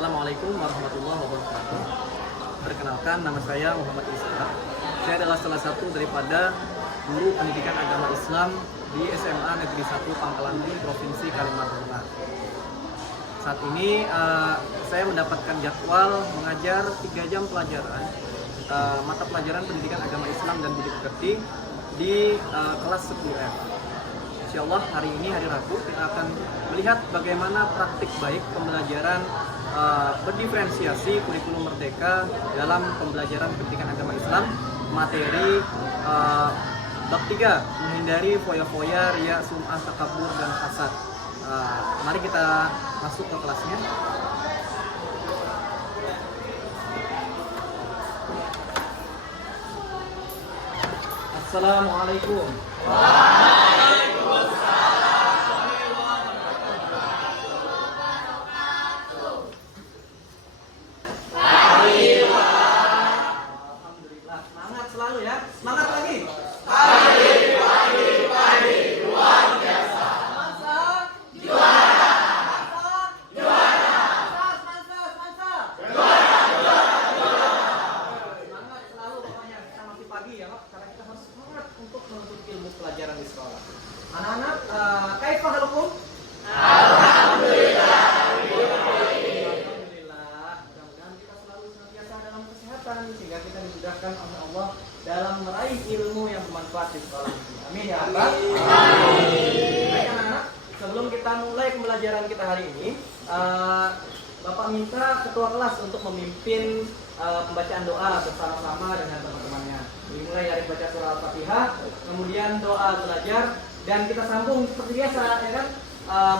Assalamualaikum warahmatullahi wabarakatuh. Perkenalkan, nama saya Muhammad Ishaq. Saya adalah salah satu daripada guru pendidikan agama Islam di SMA Negeri 1 Pangkalan Bun, Provinsi Kalimantan Tengah. Saat ini saya mendapatkan jadwal mengajar 3 jam pelajaran mata pelajaran pendidikan agama Islam dan budi pekerti di kelas 10F. Insya Allah hari ini, hari Rabu, kita akan melihat bagaimana praktik baik pembelajaran berdiferensiasi kurikulum merdeka dalam pembelajaran pendidikan agama Islam, materi bab 3, menghindari foya-foya, riya, sum'ah, takabur, dan hasad. Mari kita masuk ke kelasnya. Assalamualaikum. Semangat selalu ya. Semangat lagi. Pagi, luar biasa. Masa juara. Masa. Semangat selalu pokoknya. Kita masih pagi ya, Pak. Karena kita harus semangat untuk menuntut ilmu pelajaran di sekolah. Anak-anak, kaifa halukum? Alhamdulillah. Mudah-mudahan kita selalu senantiasa dalam kesehatan sehingga kita dimudahkan oleh Allah dalam meraih ilmu yang bermanfaat di sekolah ini. Amin ya Allah. Baik anak-anak, sebelum kita mulai pembelajaran kita hari ini, Bapak minta ketua kelas untuk memimpin pembacaan doa bersama-sama dengan teman-temannya. Dimulai dari baca surah Al-Fatihah, kemudian doa belajar, dan kita sambung seperti biasa, ya kan?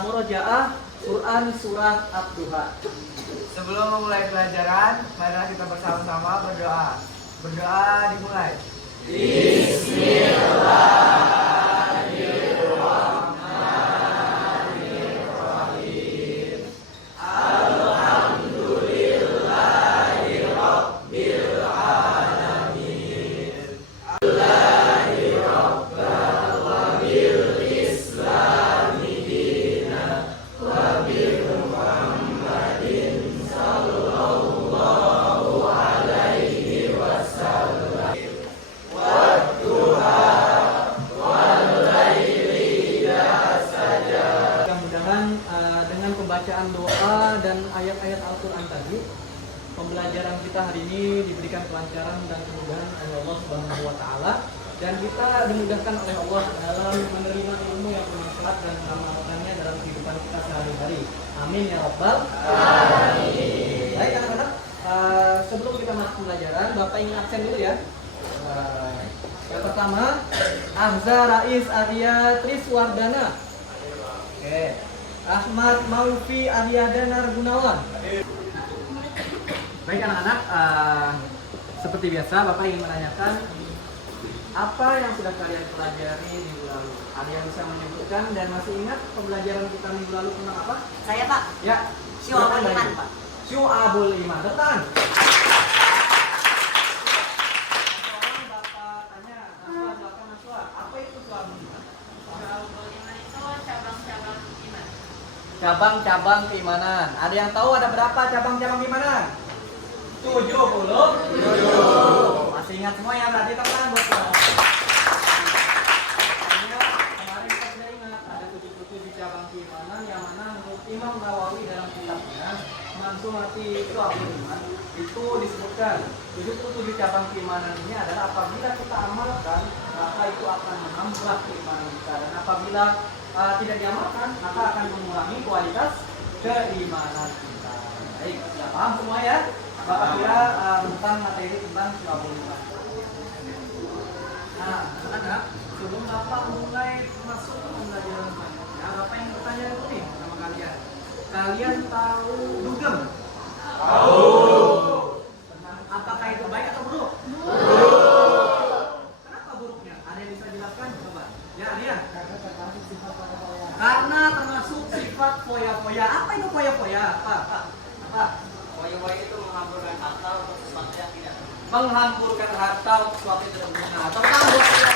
Murojaah Quran surah Ad-Duha. Sebelum memulai pelajaran, mari kita bersama-sama berdoa. Berdoa dimulai. Bismillahirrahmanirrahim. Alhamdulillahirabbil alamin. Allahirabbil wabil islami dina wabil Muhammadin sallallahu alaihi wasallam. Mudah-mudahan dengan pembacaan doa dan ayat-ayat Al-Quran tadi, pembelajaran kita hari ini diberikan kelancaran dan kemudahan oleh Allah Subhanahu wa Ta'ala, dan kita dimudahkan oleh Allah dalam menerima ilmu yang bermanfaat dan mengamalkannya dalam kehidupan kita sehari-hari. Amin ya Rabbal alamin. Baik anak-anak, sebelum kita masuk pembelajaran, Bapak ingin absen dulu ya. Yang pertama, Ahza Rais Arya Triswardana. Oke. Ahmad Maufi Aryadana Gunawan. Baik anak-anak, seperti biasa Bapak ingin menanyakan apa yang sudah kalian pelajari minggu lalu. Ada yang bisa menyebutkan dan masih ingat pembelajaran kita minggu lalu tentang apa? Saya Pak. Ya. Syu'abul Iman Pak. Syu'abul Iman. Depan. Cabang-cabang keimanan. Ada yang tahu ada berapa cabang-cabang keimanan? 70. Masih ingat semua ya? Berarti teman buat semua. Kemarin kita sudah ingat ada 77 cabang keimanan yang mana menurut Imam Nawawi dalam kitabnya Manzumati Syu'abul Iman itu disebutkan 77 cabang keimanan ini adalah apabila kita amalkan maka itu akan menambah keimanan kita, dan apabila tidak diamalkan maka akan mengurangi kualitas keimanan kita. Baik, sudah paham semua ya? Bapak kira tentang materi tentang Syu'abul Iman. Nah, anak-anak, sebelum Bapak mulai masuk ke pembelajaran selanjutnya, Bapak yang bertanya dulu nih sama kalian. Kalian tahu dugem? Tahu. Apakah itu baik atau buruk? Kenapa buruknya? Ada yang bisa jelaskan? Coba. Ya, Rian. Karena termasuk sifat foya-foya. Apa itu foya-foya? Apa? Foya-foya itu menghamburkan harta untuk sesuatu yang tidak Menghamburkan harta untuk sesuatu yang tidak berguna. Atau buat kalian.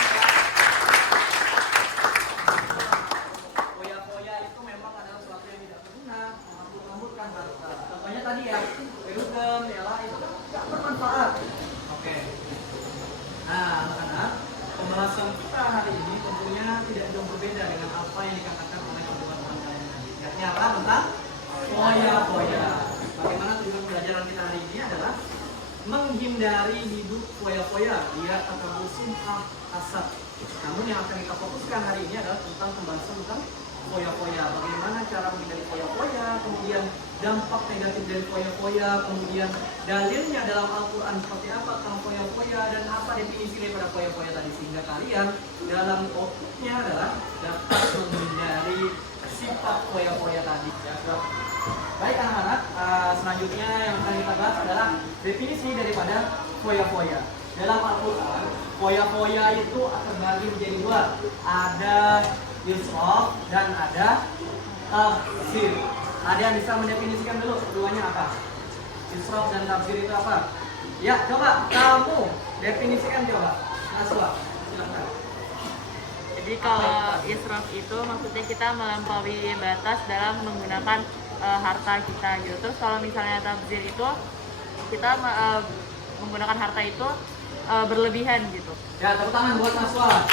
Foya-foya itu memang adalah sesuatu yang tidak berguna, menghambur-hamburkan harta. Contohnya tadi tadi ya, dugem, ya itu kan nggak bermanfaat. Oke. Nah, anak-anak, pembahasan kita hari ini tentunya tidak jauh berbeda dengan apa yang dikatakan oleh kedua orang kalian tadi. Yakni apa? Tentang foya-foya. Bagaimana tujuan pembelajaran kita hari ini adalah menghindari hidup foya-foya, biar takabur sum'ah hasad. Namun yang akan kita fokuskan hari ini adalah tentang pembahasan tentang foya-foya. Bagaimana cara menghindari foya-foya, kemudian dampak negatif dari foya-foya, kemudian dalilnya dalam Al-Quran seperti apa tentang foya-foya, dan apa definisi daripada foya-foya tadi, sehingga kalian dalam topiknya adalah dapat menghindari sifat foya-foya tadi. Ya, baik anak-anak, selanjutnya yang akan kita bahas adalah definisi daripada foya-foya. Dalam Al-Quran, foya-foya itu terbagi menjadi dua. Ada israf dan ada tafsir. Ada yang bisa mendefinisikan dulu keduanya apa? Israf dan tafsir itu apa? Ya, coba kamu definisikan coba. Naswa, silakan. Jadi kalau israf itu maksudnya kita melampaui batas dalam menggunakan harta kita gitu. Terus kalau misalnya tabzir itu kita menggunakan harta itu berlebihan gitu. Ya, tepuk tangan buat Naswa.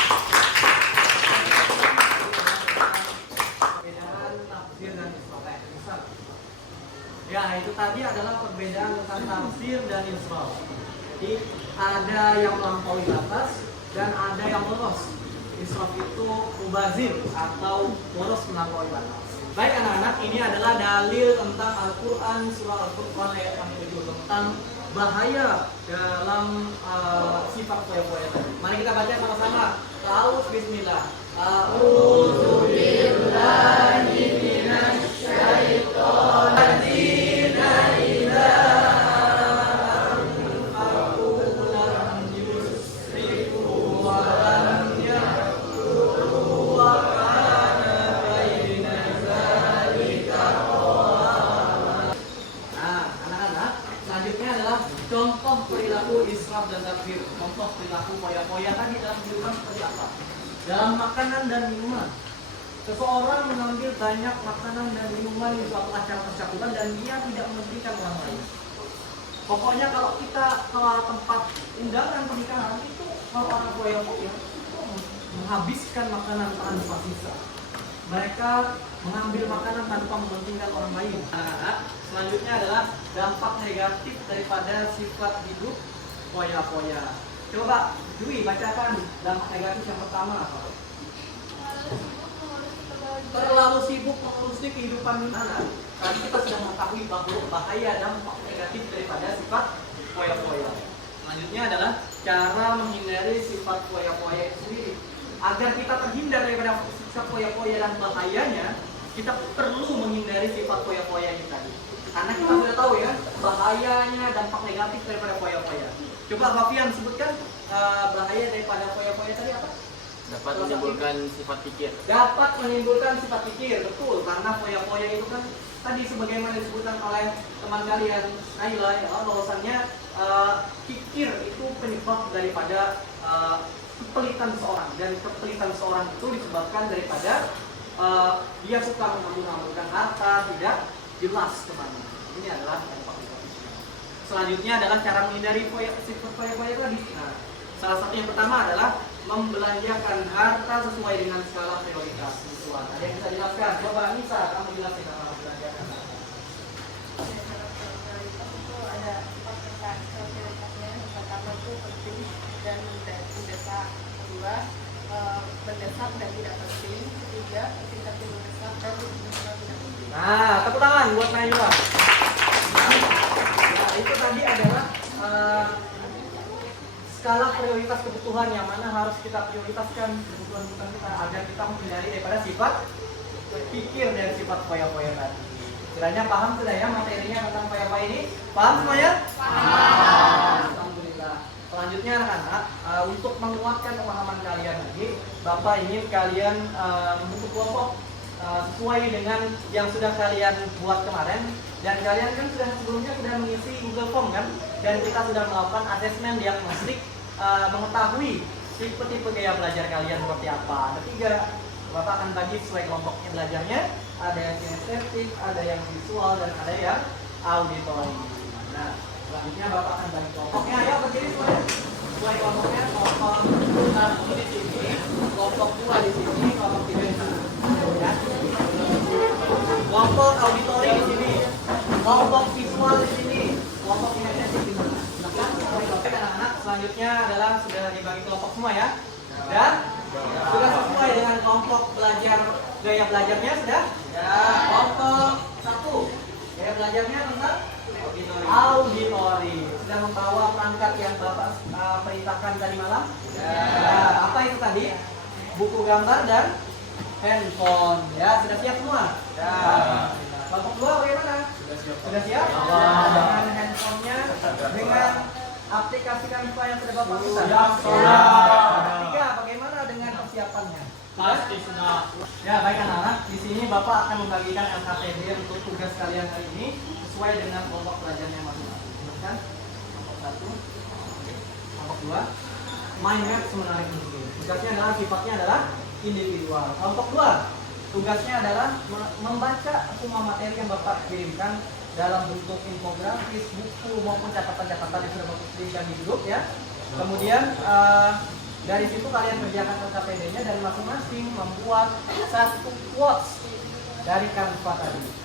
Perbedaan tafsir dan israf. Ya, itu tadi adalah perbedaan tentang tafsir dan israf. Jadi ada yang melampaui batas dan ada yang boros. Israf itu mubazir atau boros melampaui batas. Baik anak-anak, ini adalah dalil tentang Al-Quran surah Al-Furqan ayat 67 tentang bahaya dalam sifat foya-foya tadi. Mari kita baca sama-sama. Ta'awudz bismillah. A'udzu billahi minasy syaithanir rajim. Contoh perilaku israf dan tafsir. Contoh perilaku foya-foya tadi dalam kehidupan seperti apa? Dalam makanan dan minuman. Seseorang mengambil banyak makanan dan minuman di suatu acara percakapan dan dia tidak mementingkan orang lain. Pokoknya kalau kita ke tempat undangan pernikahan itu, kalau orang foya-foya itu menghabiskan makanan tanpa sisa. Mereka mengambil makanan tanpa mementingkan orang lain. Selanjutnya adalah dampak negatif daripada sifat hidup foya-foya. Coba Dwi bacakan dampak negatif yang pertama apa? Terlalu sibuk mengurusi kehidupan anak. Tadi kita sudah mengetahui bahwa bahaya dampak negatif daripada sifat foya-foya. Selanjutnya adalah cara menghindari sifat foya-foya itu sendiri. Agar kita terhindar daripada sifat foya-foya dan bahayanya, kita perlu menghindari sifat foya-foya ini tadi. Karena kita sudah tahu ya bahayanya, dampak negatif daripada foya-foya. Coba Fafian sebutkan bahaya daripada foya-foya tadi apa? Dapat menimbulkan sifat pikir. Dapat menimbulkan sifat pikir, betul. Karena foya-foya itu kan tadi sebagaimana disebutkan oleh teman kalian Naila ya, bahwasannya pikir itu penyebab daripada kepelitan seorang, dan kepelitan seorang itu disebabkan daripada dia suka menghambur-hamburkan harta, tidak jelas kemana. Ini adalah dampak negatif. Selanjutnya adalah cara menghindari sifat foya-foya tadi. Nah, salah satu yang pertama adalah membelanjakan harta sesuai dengan skala prioritas. Ada yang bisa jelaskan? Coba Nisa, kamu jelasin apa membelanjakan harta. Ada 4 prioritasnya. Yang pertama itu penting dan mendesak. Kedua, mendesak dan tidak penting. Ketiga, penting tapi mendesak dan mendesak tidak penting. Nah, tepuk tangan buat Naila. Nah, itu tadi adalah skala prioritas kebutuhan yang mana harus kita prioritaskan kebutuhan kita agar kita menghindari daripada sifat pikir dan sifat foya-foya tadi. Kiranya paham sudah ya materinya tentang foya-foya ini? Paham semuanya? Paham. Alhamdulillah. Selanjutnya anak-anak, untuk menguatkan pemahaman kalian lagi, Bapak ingin kalian membentuk kelompok sesuai dengan yang sudah kalian buat kemarin, dan kalian kan sebelumnya sudah mengisi Google Form kan, dan kita sudah melakukan asesmen diagnostik mengetahui tipe-tipe gaya belajar kalian seperti apa. Ada 3, Bapak akan bagi sesuai kelompoknya belajarnya, ada yang kinestetik, ada yang visual, dan ada yang auditori. Nah, selanjutnya Bapak akan bagi kelompoknya. Ayo berdiri semuanya. Sesuai kelompoknya, kelompok 1 di sini, kelompok 2 di sini, kelompok 3 di sana. Ya. Kelompok auditori di sini, kelompok visual di sini, kelompok kinesis di sana. Oke, anak-anak, selanjutnya adalah sudah dibagi kelompok semua ya. Dan sudah sesuai dengan kelompok belajar, gaya belajarnya sudah? Ya. Kelompok 1, gaya belajarnya tentang auditori. Sudah membawa perangkat yang Bapak perintahkan tadi malam? Ya. Apa itu tadi? Buku gambar dan handphone. Ya, sudah siap semua? Ya. Kelompok 2 bagaimana? Sudah siap? Dengan handphonenya, dengan aplikasi Canva yang sudah Bapak bisa? Kelompok 3 bagaimana dengan persiapannya? Pasti sudah. Ya, baik anak-anak. Di sini Bapak akan membagikan LKPD untuk tugas kalian hari ini sesuai dengan kelompok belajarnya masing-masing. Kan? Kelompok 1, kelompok 2, mind map semenarik mungkin. Tugasnya adalah sifatnya adalah individual. Kelompok 2, tugasnya adalah membaca semua materi yang Bapak kirimkan dalam bentuk infografis, buku maupun catatan-catatan yang sudah Bapak kirimkan di grup ya. Kemudian dari situ kalian kerjakan LKPD-nya dan masing-masing membuat satu quotes dari Canva tadi.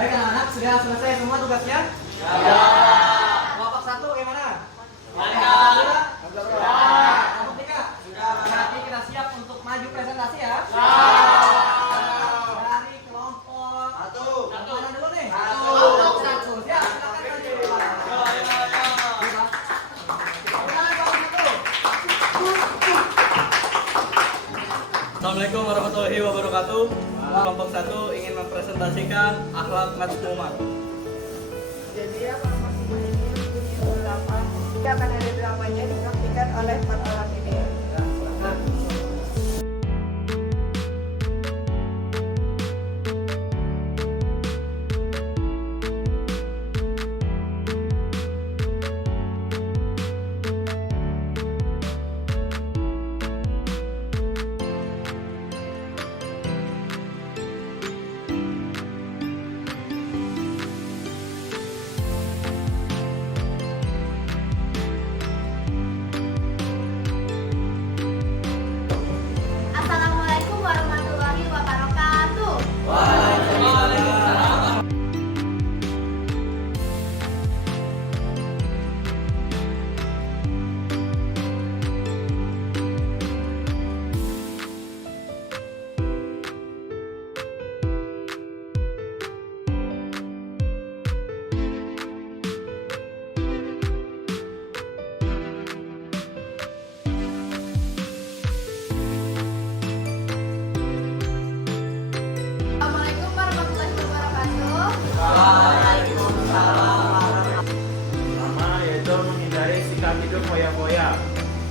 Baik anak-anak, sudah selesai semua tugasnya? Ya. Kelompok 1 bagaimana? Kelompok 2? Kelompok 3? Sudah. Berarti kita siap untuk maju presentasi ya? Dari kelompok 1. Mana dulu nih? Kelompok 1. Siap, silakan maju. Silakan kelompok 1. Assalamualaikum warahmatullahi wabarakatuh. Kelompok 1 ingin mempresentasikan akhlak mazmuman. Jadi masing-masing ini mempunyai beberapa. Akan ada dramanya dipraktikkan oleh 4 orang ini. Assalamualaikum warahmatullahi wabarakatuh. Assalamualaikum warahmatullahi wabarakatuh. Pertama yaitu menghindari sikap hidup foya-foya.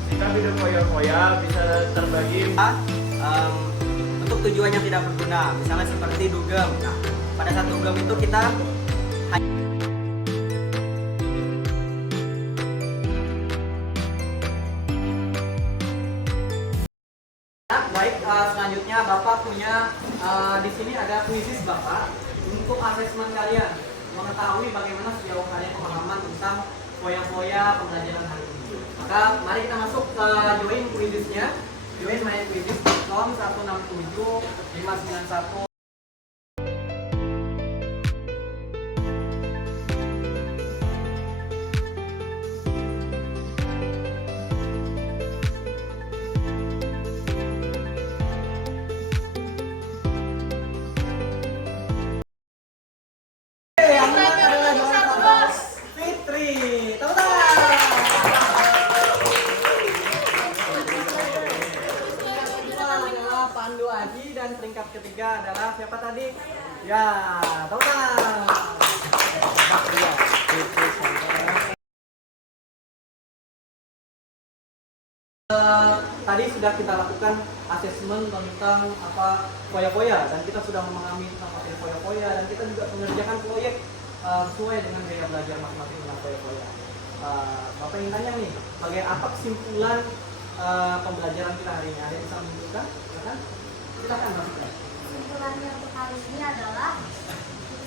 Sikap hidup foya-foya bisa terbagi Untuk tujuan yang tidak berguna, misalnya seperti dugem. Nah, pada saat dugem itu kita selanjutnya Bapak punya di sini ada kuisis Bapak untuk asesmen kalian mengetahui bagaimana sejauh kalian pemahaman tentang foya-foya pembelajaran hari ini. Maka mari kita masuk ke join kuisisnya. Join my kuisis form 167 591. Yang menang adalah Bapak Fitri. Tepuk tangan. Kedua adalah Pandu Aji dan peringkat ketiga adalah siapa tadi? Ya, tepuk tangan. Tadi sudah kita lakukan asesmen tentang apa foya-foya dan kita sudah memahami tentang materi foya-foya dan kita juga mengerjakan proyek sesuai dengan gaya belajar masing-masing tentang foya-foya. Bapak ingin tanya nih, bagai apa kesimpulan pembelajaran kita hari ini? Ada yang bisa menunjukkan? Silakan. Silakan Mas. Kesimpulannya untuk kali ini adalah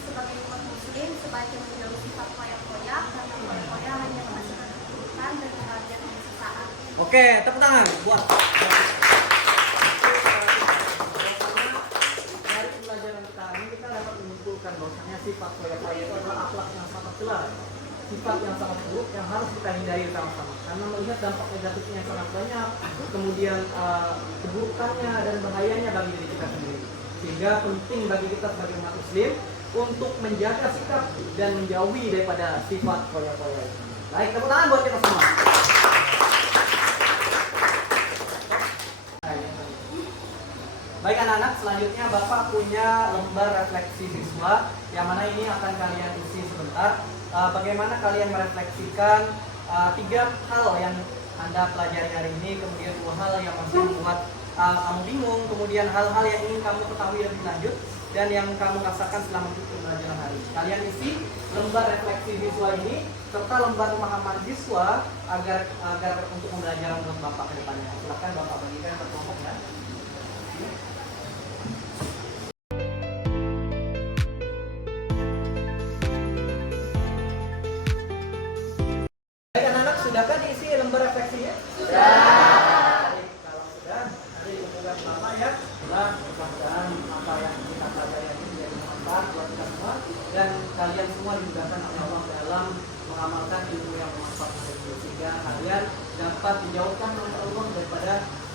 sebagai umat muslim sebaiknya menjauhi sifat foya-foya karena foya-foya hanya menghasilkan keburukan dan kebahagiaan yang sesaat. Oke, tepuk tangan buat. Dari pembelajaran kita hari ini kita dapat menyimpulkan bahwasanya sifat foya-foya itu adalah akhlak yang sangat jelek, sifat yang sangat buruk yang harus kita hindari sama-sama. Karena melihat dampak negatifnya yang sangat banyak, kemudian keburukannya dan bahayanya bagi diri kita sendiri. Sehingga penting bagi kita sebagai umat muslim untuk menjaga sikap dan menjauhi daripada sifat foya-foya itu. Baik, tepuk tangan buat kita semua. Baik anak-anak, selanjutnya Bapak punya lembar refleksi siswa yang mana ini akan kalian isi sebentar. Bagaimana kalian merefleksikan 3 hal yang Anda pelajari hari ini, kemudian 2 hal yang masih membuat kamu bingung, kemudian hal-hal yang ingin kamu ketahui lebih lanjut dan yang kamu rasakan selama pembelajaran hari ini. Kalian isi lembar refleksi siswa ini serta lembar pemahaman siswa agar untuk pembelajaran menurut Bapak ke depannya. Silakan Bapak bagikan ke kelompok ya. Baik anak-anak, sudahkah diisi lembar refleksinya? Sudah. Kalau sudah, nanti kemudian Bapak ya. Nah, mudah-mudahan apa yang kita pelajari ini menjadi bermanfaat buat kita semua dan kalian semua dimudahkan oleh Allah dalam mengamalkan ilmu yang bermanfaat tersebut sehingga kalian dapat dijauhkan oleh Allah daripada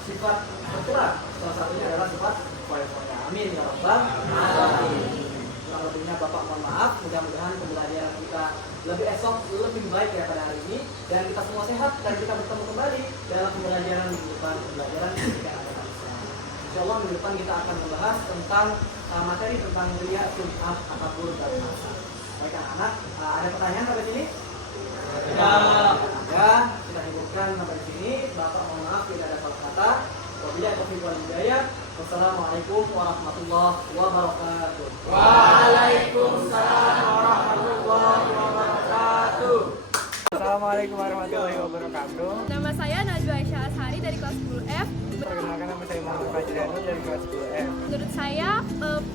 sifat tercela. Salah satunya adalah sifat foya-foya. Amin ya rabbal alamin. Kurang lebihnya Bapak mohon maaf. Mudah-mudahan pembelajaran kita lebih lebih baik ya pada hari ini dan kita semua sehat dan kita bertemu kembali dalam pembelajaran minggu depan, pembelajaran ketika ada Islam. Insyaallah minggu depan kita akan membahas tentang materi tentang riya, sum'ah, takabur dan hasad. Baik anak-anak, ada pertanyaan sampai sini? Ya, kita hidupkan sampai sini. Bapak mohon maaf tidak ada salah kata. Wabillahi taufiq wal hidayah. Wassalamualaikum warahmatullahi wabarakatuh. Waalaikumsalam warahmatullahi wabarakatuh. Assalamualaikum warahmatullahi wabarakatuh. Nama saya Najwa Aisyah Ashari dari kelas 10F. Perkenalkan nama saya Muhammad Fajrianur dari kelas 10F. Menurut saya,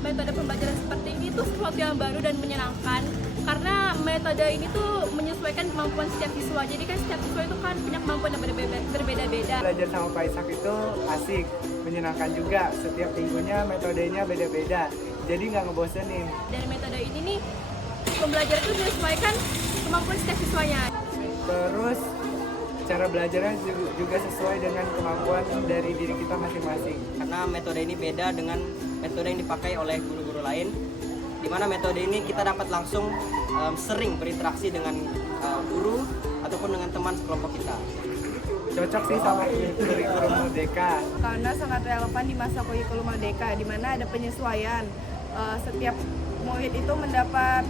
metode pembelajaran seperti ini tuh sesuatu yang baru dan menyenangkan karena metode ini tuh menyesuaikan kemampuan setiap siswa. Jadi kan setiap siswa itu kan punya kemampuan yang berbeda-beda. Belajar sama Pak Ishak itu asik, menyenangkan juga. Setiap minggunya metodenya beda-beda, jadi nggak ngebosenin. Dan metode ini nih, pembelajaran itu menyesuaikan kemampuan setiap siswanya. Terus cara belajarnya juga sesuai dengan kemampuan dari diri kita masing-masing. Karena metode ini beda dengan metode yang dipakai oleh guru-guru lain, di mana metode ini kita dapat langsung sering berinteraksi dengan guru ataupun dengan teman sekelompok kita. Cocok sih sama kurikulum Merdeka. Karena sangat relevan di masa kurikulum Merdeka, di mana ada penyesuaian. Setiap murid itu mendapat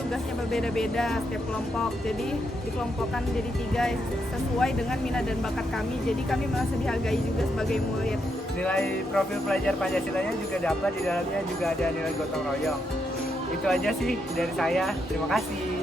tugasnya berbeda-beda setiap kelompok, jadi dikelompokkan jadi 3 sesuai dengan minat dan bakat kami, jadi kami merasa dihargai juga sebagai murid. Nilai profil pelajar Pancasilanya juga dapat, di dalamnya juga ada nilai gotong royong. Itu aja sih dari saya, terima kasih.